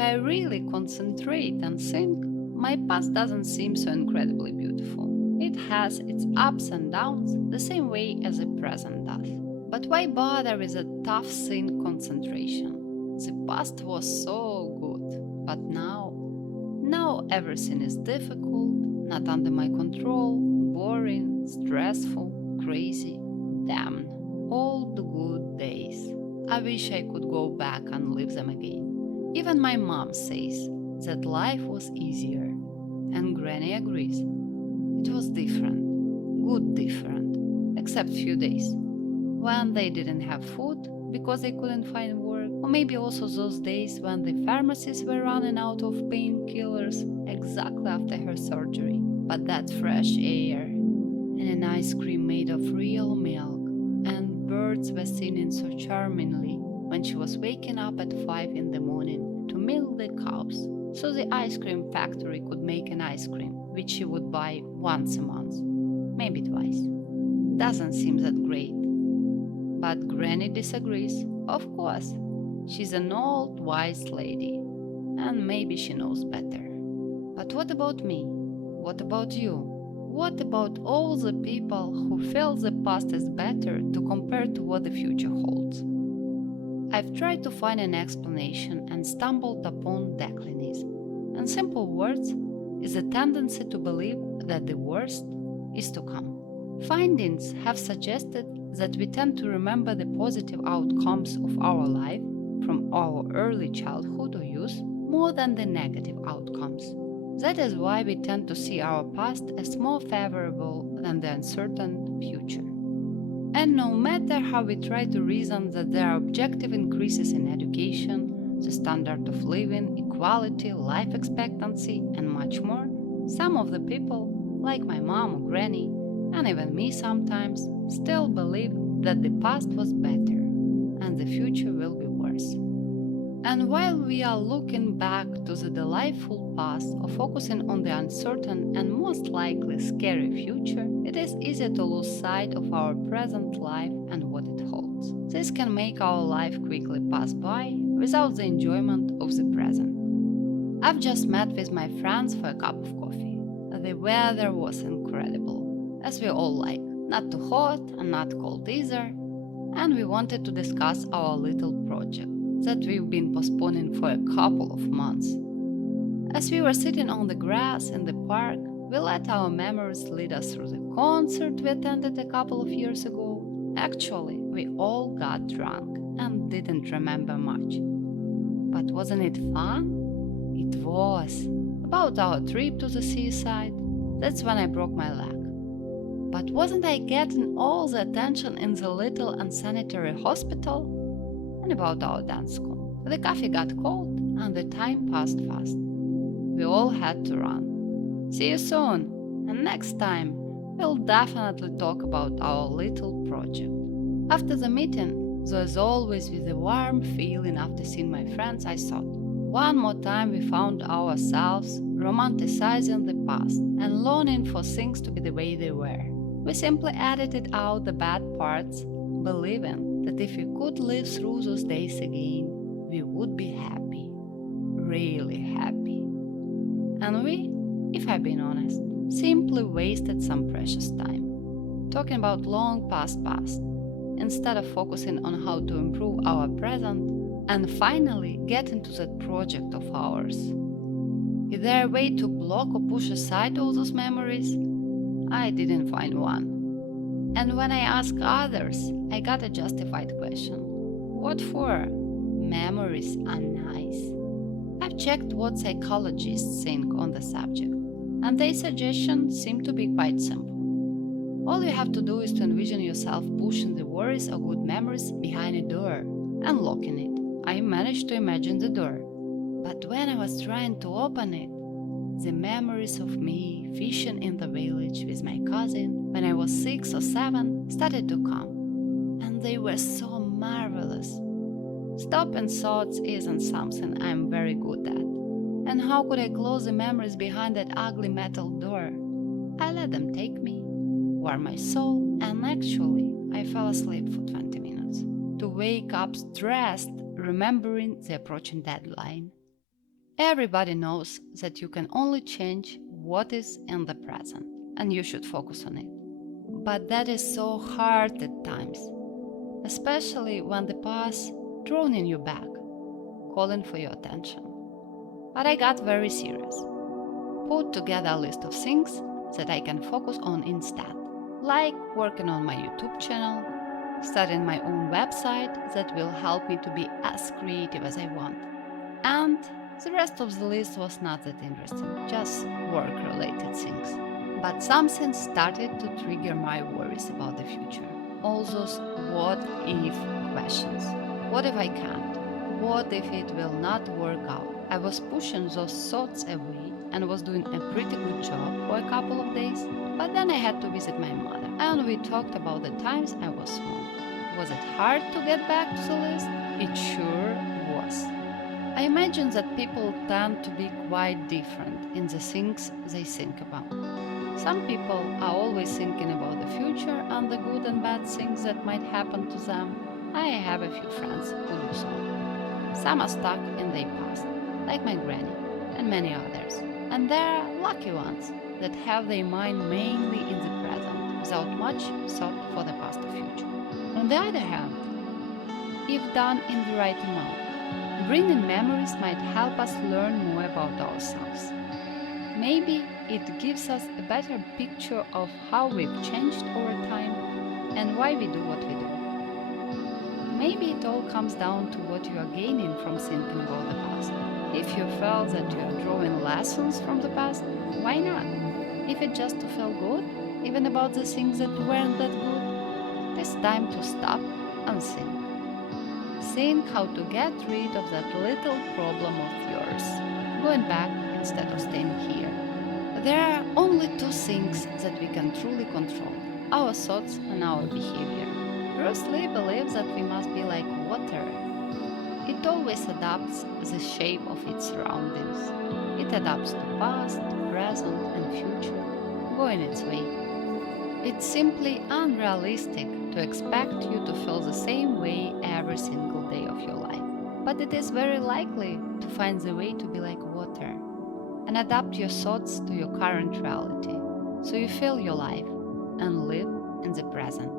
I really concentrate and think, my past doesn't seem so incredibly beautiful. It has its ups and downs the same way as the present does. But why bother with a tough sin concentration? The past was so good, but now everything is difficult, not under my control, boring, stressful, crazy, damn, all the good days. I wish I could go back and live them again. Even my mom says that life was easier, and Granny agrees. It was different, good different, except few days when they didn't have food because they couldn't find work, or maybe also those days when the pharmacies were running out of painkillers exactly after her surgery. But that fresh air, and an ice cream made of real milk, and birds were singing so charmingly when she was waking up at 5 in the morning to milk the cows, so the ice cream factory could make an ice cream which she would buy once a month, maybe twice. Doesn't seem that great. But Granny disagrees, of course. She's an old wise lady, and maybe she knows better. But what about me? What about you? What about all the people who feel the past is better to compare to what the future holds? I've tried to find an explanation and stumbled upon declinism. In simple words, is a tendency to believe that the worst is to come. Findings have suggested that we tend to remember the positive outcomes of our life from our early childhood or youth more than the negative outcomes. That is why we tend to see our past as more favorable than the uncertain future. And no matter how we try to reason that there are objective increases in education, the standard of living, equality, life expectancy, and much more, some of the people, like my mom or granny, and even me sometimes, still believe that the past was better and the future will be worse. And while we are looking back to the delightful past or focusing on the uncertain and most likely scary future, it is easy to lose sight of our present life and what it holds. This can make our life quickly pass by without the enjoyment of the present. I've just met with my friends for a cup of coffee. The weather was incredible, as we all like, not too hot and not cold either, and we wanted to discuss our little project that we've been postponing for a couple of months. As we were sitting on the grass in the park, we let our memories lead us through the concert we attended a couple of years ago. Actually, we all got drunk and didn't remember much. But wasn't it fun? It was. About our trip to the seaside, that's when I broke my leg. But wasn't I getting all the attention in the little unsanitary hospital? And about our dance school. The coffee got cold and the time passed fast. We all had to run. See you soon, and next time we'll definitely talk about our little project. After the meeting, though as always with a warm feeling after seeing my friends, I thought, one more time we found ourselves romanticizing the past and longing for things to be the way they were. We simply edited out the bad parts, believing that if we could live through those days again, we would be happy. Really happy. And we, if I've been honest, simply wasted some precious time talking about long past instead of focusing on how to improve our present and finally get into that project of ours. Is there a way to block or push aside all those memories? I didn't find one. And when I asked others, I got a justified question. What for? Memories are nice. I've checked what psychologists think on the subject, and their suggestions seem to be quite simple. All you have to do is to envision yourself pushing the worries or good memories behind a door and locking it. I managed to imagine the door. But when I was trying to open it, the memories of me fishing in the village with my cousin when I was 6 or 7 started to come. And they were so marvelous. Stopping thoughts isn't something I'm very good at. And how could I close the memories behind that ugly metal door? I let them take me, warm my soul, and actually, I fell asleep for 20 minutes to wake up stressed, remembering the approaching deadline. Everybody knows that you can only change what is in the present, and you should focus on it. But that is so hard at times, especially when the past droning you back, calling for your attention. But I got very serious. Put together a list of things that I can focus on instead, like working on my YouTube channel, starting my own website that will help me to be as creative as I want. And the rest of the list was not that interesting, just work related things. But something started to trigger my worries about the future. All those what if questions. What if I can't? What if it will not work out? I was pushing those thoughts away and was doing a pretty good job for a couple of days. But then I had to visit my mother, and we talked about the times I was small. Was it hard to get back to the list? It sure was. I imagine that people tend to be quite different in the things they think about. Some people are always thinking about the future and the good and bad things that might happen to them. I have a few friends who do so. Some are stuck in their past, like my granny, and many others. And there are lucky ones that have their mind mainly in the present, without much thought for the past or future. On the other hand, if done in the right amount, bringing memories might help us learn more about ourselves. Maybe it gives us a better picture of how we've changed over time and why we do what we do. Maybe it all comes down to what you are gaining from thinking about the past. If you felt that you are drawing lessons from the past, why not? If it just to feel good, even about the things that weren't that good, it's time to stop and think. Think how to get rid of that little problem of yours, going back instead of staying here. There are only two things that we can truly control: our thoughts and our behavior. Bruce Lee believes that we must be like water. It always adapts the shape of its surroundings. It adapts to past, present, and future, going its way. It's simply unrealistic to expect you to feel the same way every single day of your life. But it is very likely to find the way to be like water and adapt your thoughts to your current reality so you feel your life and live in the present.